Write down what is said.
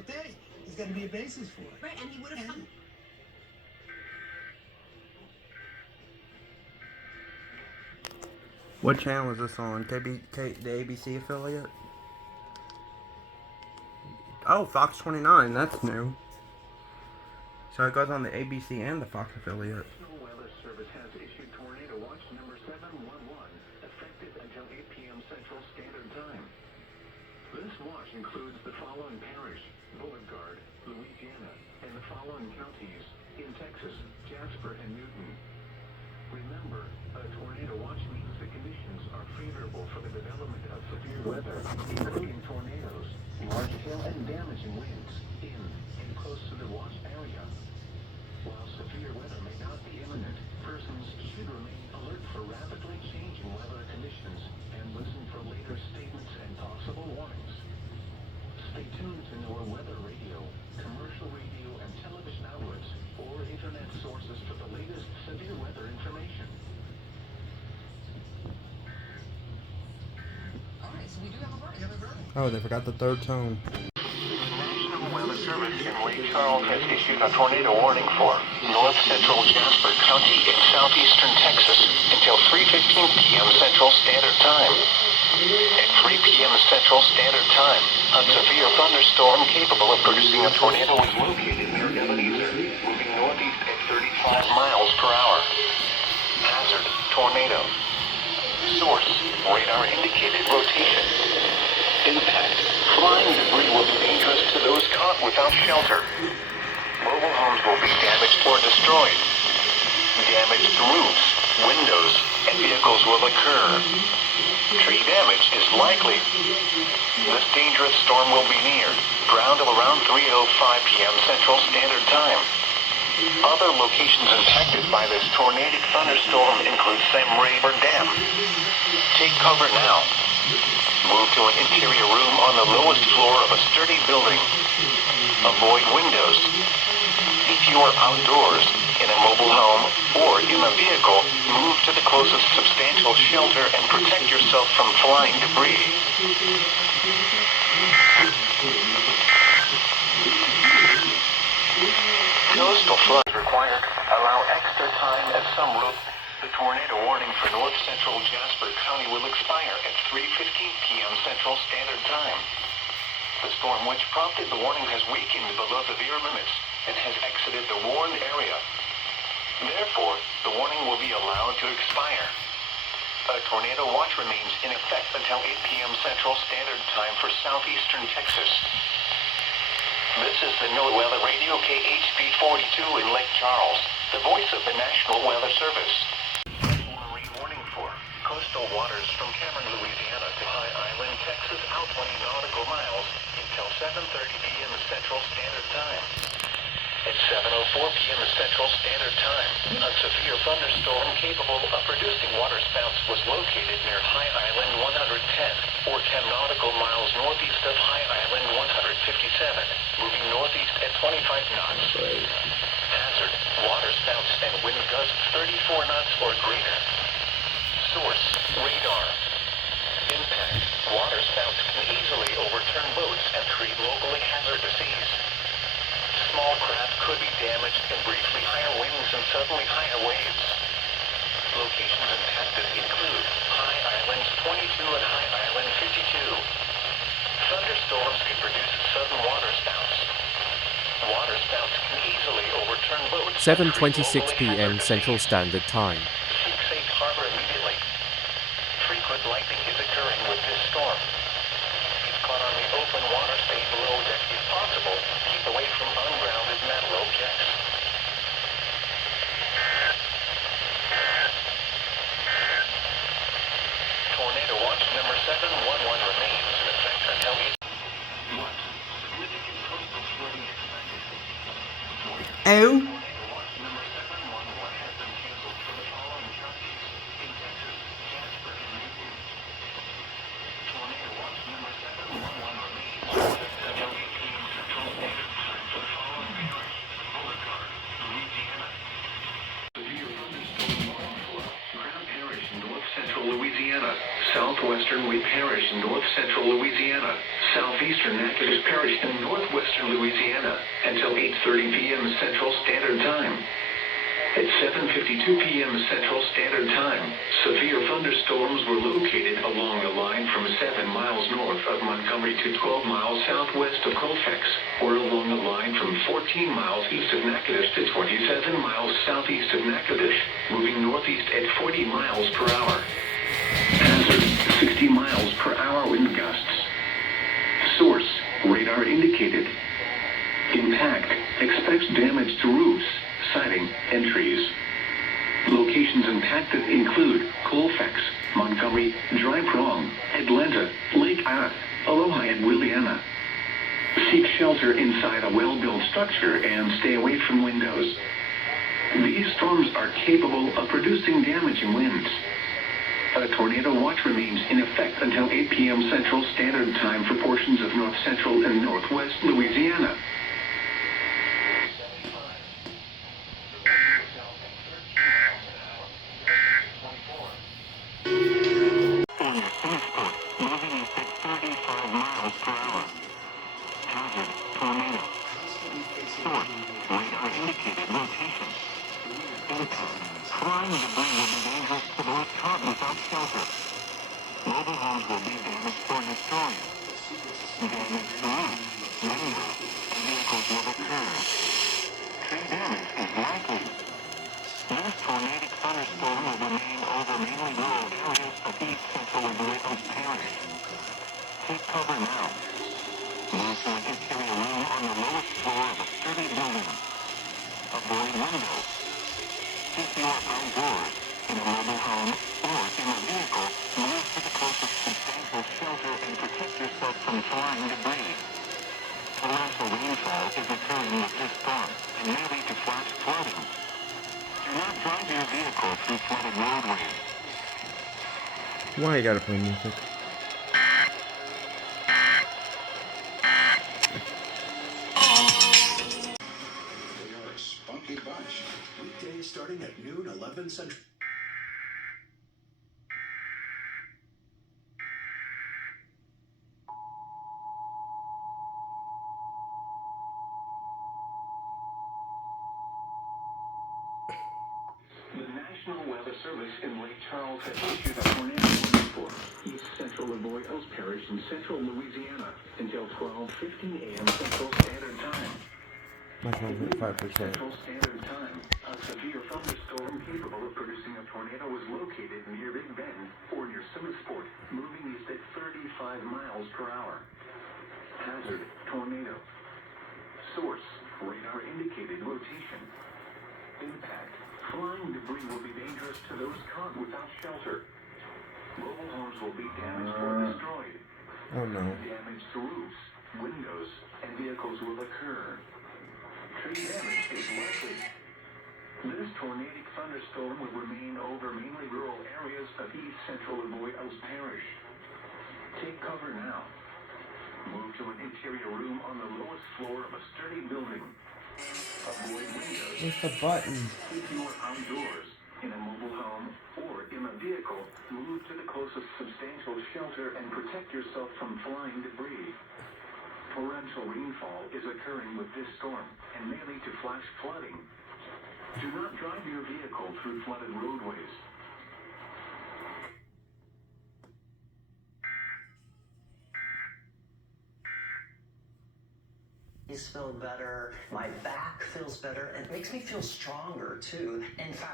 day. There's got to be a basis for it. Right, and he would have come. What channel is this on? The ABC affiliate? Oh, Fox 29. That's new. So it goes on the ABC and the Fox affiliate. National Weather Service has issued tornado watch number 711, effective until 8 p.m. Central Standard Time. This watch includes the following parish: Beauregard, Louisiana, and the following counties in Texas: Jasper and Newton. Remember, a tornado watch means the conditions are favorable for the development of severe weather, including tornadoes, large hail and damaging winds in and close to the watch area. While severe weather may not be imminent, persons should remain alert for rapidly changing weather conditions and listen for later statements and possible warnings. Stay tuned to NOAA weather radio, commercial radio and television outlets, or internet sources for the latest severe weather information. Alright, so we do have a verdict. Oh, they forgot the third tone. National Weather Service in Lake Charles has issued a tornado warning for north central Jasper County in southeastern Texas until 3:15 p.m. Central Standard Time. At 3 p.m. Central Standard Time, a severe thunderstorm capable of producing a tornado is located near Ebenezer, moving northeast at 35 miles per hour. Hazard: tornado. Source: radar indicated rotation. Impact: flying debris will be dangerous to those caught without shelter. Mobile homes will be damaged or destroyed. Damaged roofs, windows, and vehicles will occur. Tree damage is likely. This dangerous storm will be neared. Ground of around 3:05 p.m. Central Standard Time. Other locations impacted by this tornadic thunderstorm include Sam Rayburn Dam. Take cover now. Move to an interior room on the lowest floor of a sturdy building. Avoid windows. If you are outdoors, in a mobile home, or in a vehicle, move to the closest substantial shelter and protect yourself from flying debris. Coastal floods required. Allow extra time at some route. The tornado warning for north central Jasper County will expire at 3:15 p.m. Central Standard Time. The storm which prompted the warning has weakened below severe limits and has exited the warned area. Therefore, the warning will be allowed to expire. A tornado watch remains in effect until 8 p.m. Central Standard Time for southeastern Texas. This is the NOAA Weather Radio KHB 42 in Lake Charles, the voice of the National Weather Service. Marine warning for coastal waters from Cameron, Louisiana to High Island, Texas, out 20 nautical miles until 7:30 p.m. Central Standard Time. At 7:04 p.m. Central Standard Time, a severe thunderstorm capable of producing waterspouts was located near High Island 110, or 10 nautical miles northeast of High Island 157, moving northeast at 25 knots. Hazard: waterspouts and wind gusts 34 knots or greater. Source: radar. Impact: waterspouts can easily overturn boats and create locally hazardous seas. Small craft could be damaged in briefly higher winds and suddenly higher waves. Locations impacted include High Islands 22 and High Island 52. Thunderstorms can produce sudden waterspouts. Waterspouts can easily overturn boats. 7:26 p.m. Central Standard Time. Seek safe harbor immediately. Frequent lightning is occurring with this storm. If caught on the open water, stay below deck if possible. Keep away from ungrounded metal objects. Tornado watch number 711 remains in effect until 8. What? Significant coastal flooding expected. Oh? Tornado watch number 711 has been canceled for the following counties in Texas: Jasper and Newton. Tornado watch number 711 remains in effect until 8 p.m. Central Standard Time for the following parish: Beauregard, Louisiana. Severe thunderstorm for Crown Parish in north central Louisiana, southwestern Wheat Parish in north central Louisiana, southeastern Natchitoches Parish in northwestern Louisiana until 8:30 p.m. Central Standard Time. At 7:52 p.m. Central Standard Time, severe thunderstorms were located along the line from 7 miles north of Montgomery to 12 miles southwest of Colfax, or along the line from 14 miles east of Natchitoches to 27 miles southeast of Natchitoches, moving northeast at 40 miles per hour. Hazard, 60 miles per hour wind gusts. Source, radar indicated. Impact, expects damage to roofs, siding, and trees. Locations impacted include Colfax, Montgomery, Dry Prong, Atlanta, Lake Eyre, Aloha, and Williana. Seek shelter inside a well-built structure and stay away from windows. These storms are capable of producing damaging winds. A tornado watch remains in effect until 8 p.m. Central Standard Time for portions of north central and northwest Louisiana. Flying debris will be dangerous to those caught without shelter. Mobile homes will be damaged or destroyed. Damage to roofs, windows, and vehicles will occur. Tree damage is likely. This tornadic thunderstorm will remain over mainly rural areas of east central Louisiana Parish. Take cover now. Move to an interior room on the lowest floor of a sturdy building. Avoid windows. If you are outdoors, in a mobile home, or in a vehicle, move to the closest substantial shelter and protect yourself from flying debris. Torrential rainfall is occurring with this storm and may lead to flash flooding. Do not drive your vehicle through flooded roadways. Why you gotta play music? They are a spunky bunch. Weekdays starting at noon, 11 Central. The National Weather Service in Lake Charles has issued a tornado warning for east central Avoyelles Parish in central Louisiana until 12:15 a.m. Central Standard Time. My phone's at 5%. Central Standard Time, a severe thunderstorm capable of producing a tornado was located near Big Bend or near Simisport, moving east at 35 miles per hour. Hazard, tornado. Source, radar indicated rotation. Impact, flying debris will be dangerous to those caught without shelter. Mobile homes will be damaged or destroyed. Oh no. Damage to roofs, windows, and vehicles will occur. Tree damage is likely. This tornadic thunderstorm will remain over mainly rural areas of east central Avoyelles Parish. Take cover now. Move to an interior room on the lowest floor of a sturdy building. Avoid windows. Where's the button? If you are outdoors, in a mobile home, or in a vehicle, move to the closest substantial shelter and protect yourself from flying debris. Torrential rainfall is occurring with this storm and may lead to flash flooding. Do not drive your vehicle through flooded roadways. Feel better, my back feels better, and it makes me feel stronger too. In fact,